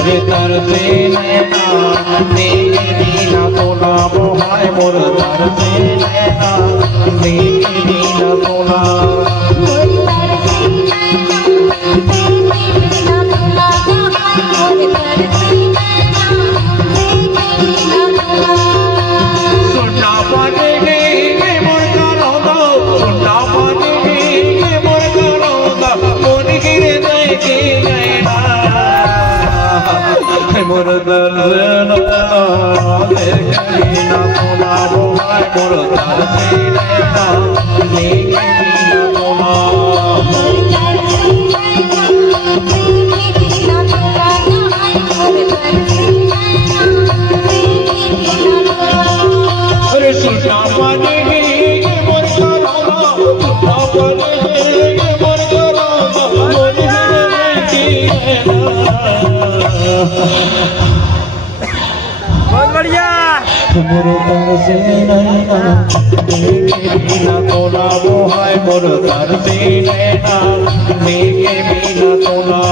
मोरे तर से नैना देखे बिना तोला मोहाय मोर तर से नैना देखे बिना तोला सुनना पड़ेगी ये मोर करोदा सुनना पड़ेगी ये मोर करोदा मोर गिरे देखे नैना मोर दर से नैना देखे बिना तोला मोहाय मोर तर से नैना देखे बिना तोला अरे सुनना पड़ेगी ये मोर करोदा सुनना पड़ेगी ये मोर करोदा मोर गिरे देखे बहुत बढ़िया। मोर तर से नैना देखे बिना तोला मोहाय मोर तर से नैना देखे बिना तोला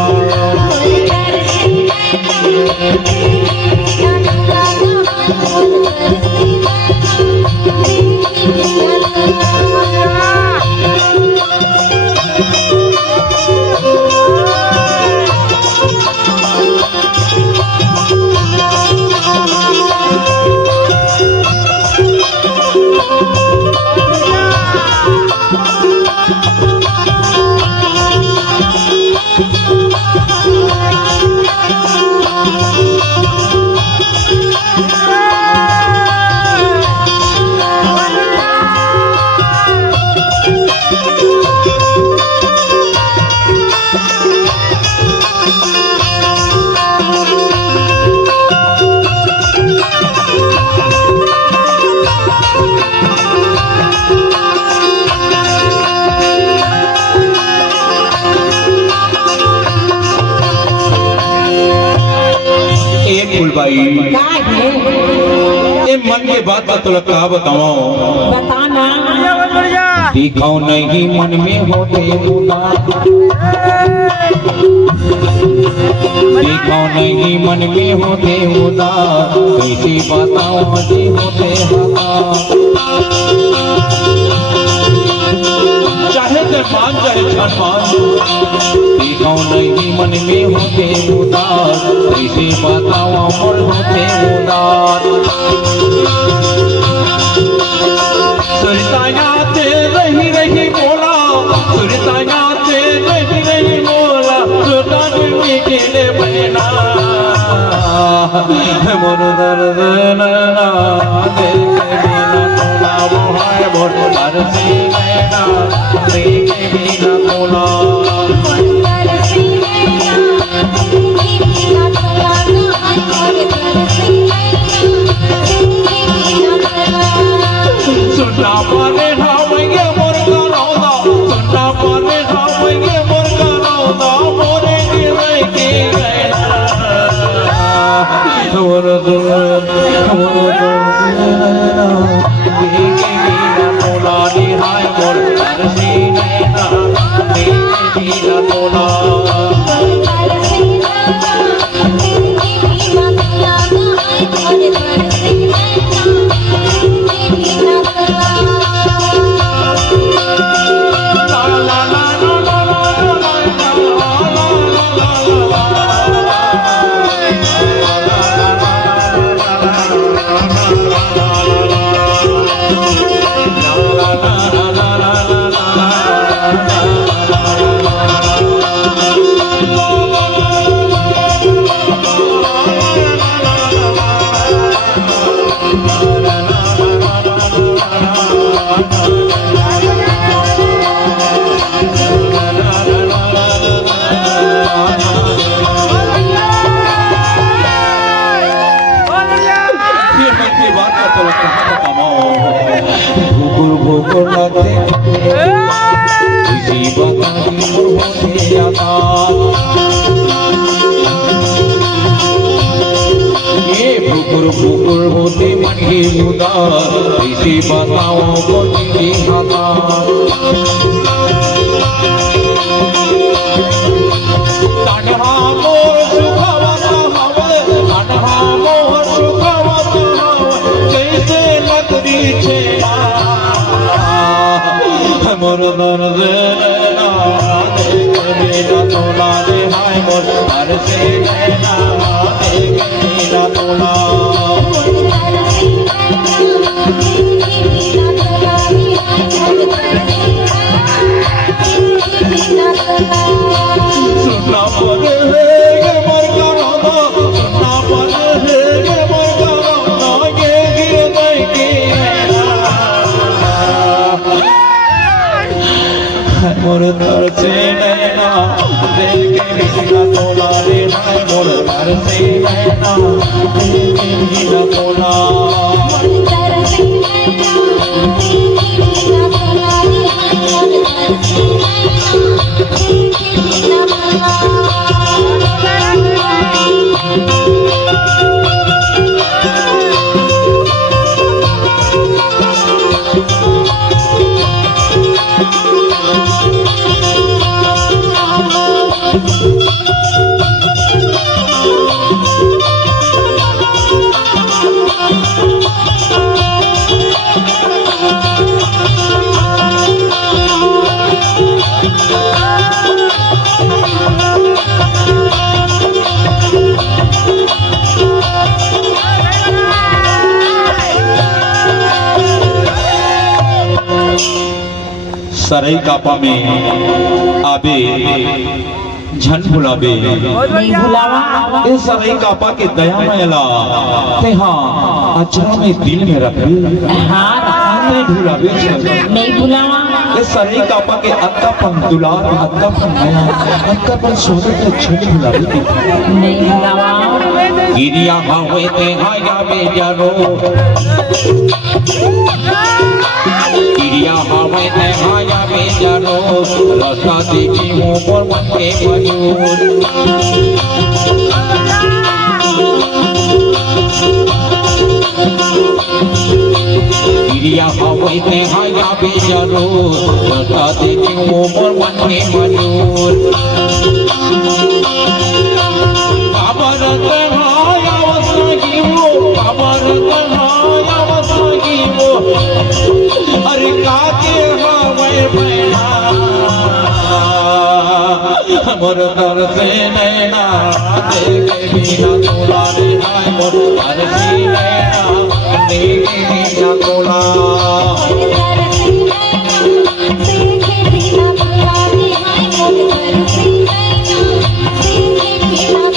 भाई ये मन के बात का तो क्या बताओ बताना दिखाओ नहीं मन में होते उदास दिखाओ नहीं मन में होते उदास कैसी बताओ मुझे होते चाहे मान चाहे मान दिखाओ नहीं मन में होते उदास कैसे बताओ अमर होते उदास सुरतायाते रही रही बोला सुरतायाते रही रही बोला सुल्तान में केले बहना मोर दर्द नैना देखे बिना तोला मोहाय मोर तर से नैना देखे बिना तोला सुनना पड़े ढावेंगे मोर करोदा सुनना पड़े ढावेंगे मोर करोदा मोरे गिरे के नैना मोर देखे बिना तोला निहाय मोर तर से नैना देखे बिना तोला भुकुर होते मन के उदास इसे बताओ बोली हमारा दर्द नैना देखे बिना तोला रे हाय मोर तरसे नैना देखे बिना तोला सुनना पड़े गे मोर गाना सुनना पड़े गे मोर गाना ये गिर की मोर तरसे नैना देखे बिना तोला रे हाय मोर तरसे नैना देखे बिना तोला सराई कापा में आबे झन भुलाबे नहीं भुलावा ए सराई कापा के दया मैला ते हाँ अचरा में दिल में रखे हाँ नहीं भुलाबे नहीं भुलावा ए सराई कापा के अक्का पन दुलार अक्का पन नया अक्का पन सोदर के झन भुलाबे नहीं भुलावा गिरिया हावे ते हाया बेजारो गिरिया हावे ते हाया बेजारो रास्ता देखी हूँ पर मन के मयूर गिरिया हावे ते हाया बेजारो रास्ता देखी हूँ पर मन के मयूर बाबर ते हाया वसागी वो बाबर ते हाया वसागी वो अरे काके हावे मैना मोर तरसे नैना देखे बिना तोला रे हाय मोर तरसे नैना देखे बिना तोला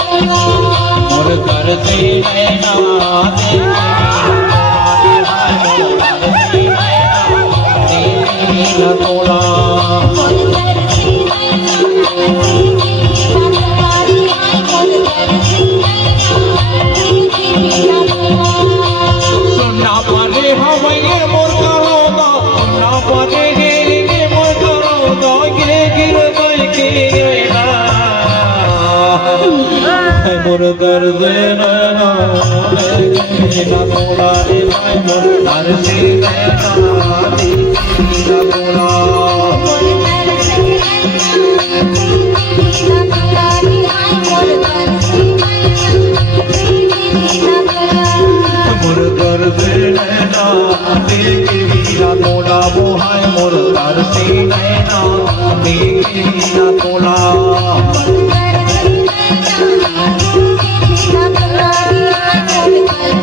मोर तरसे नैना देखे बिना तोला सुनना पड़े हवाए मोर करोगा सुनना पड़े गे मोर करोगा गिरे गिर के मोर दर्द नैना देखे बिना तोला रे हाय मोर तरसे नैना देखे बिना तोला मोर तरसे नैना देखे बिना तोला वो हाय मोर तरसे नैना देखे बिना तोला नहीं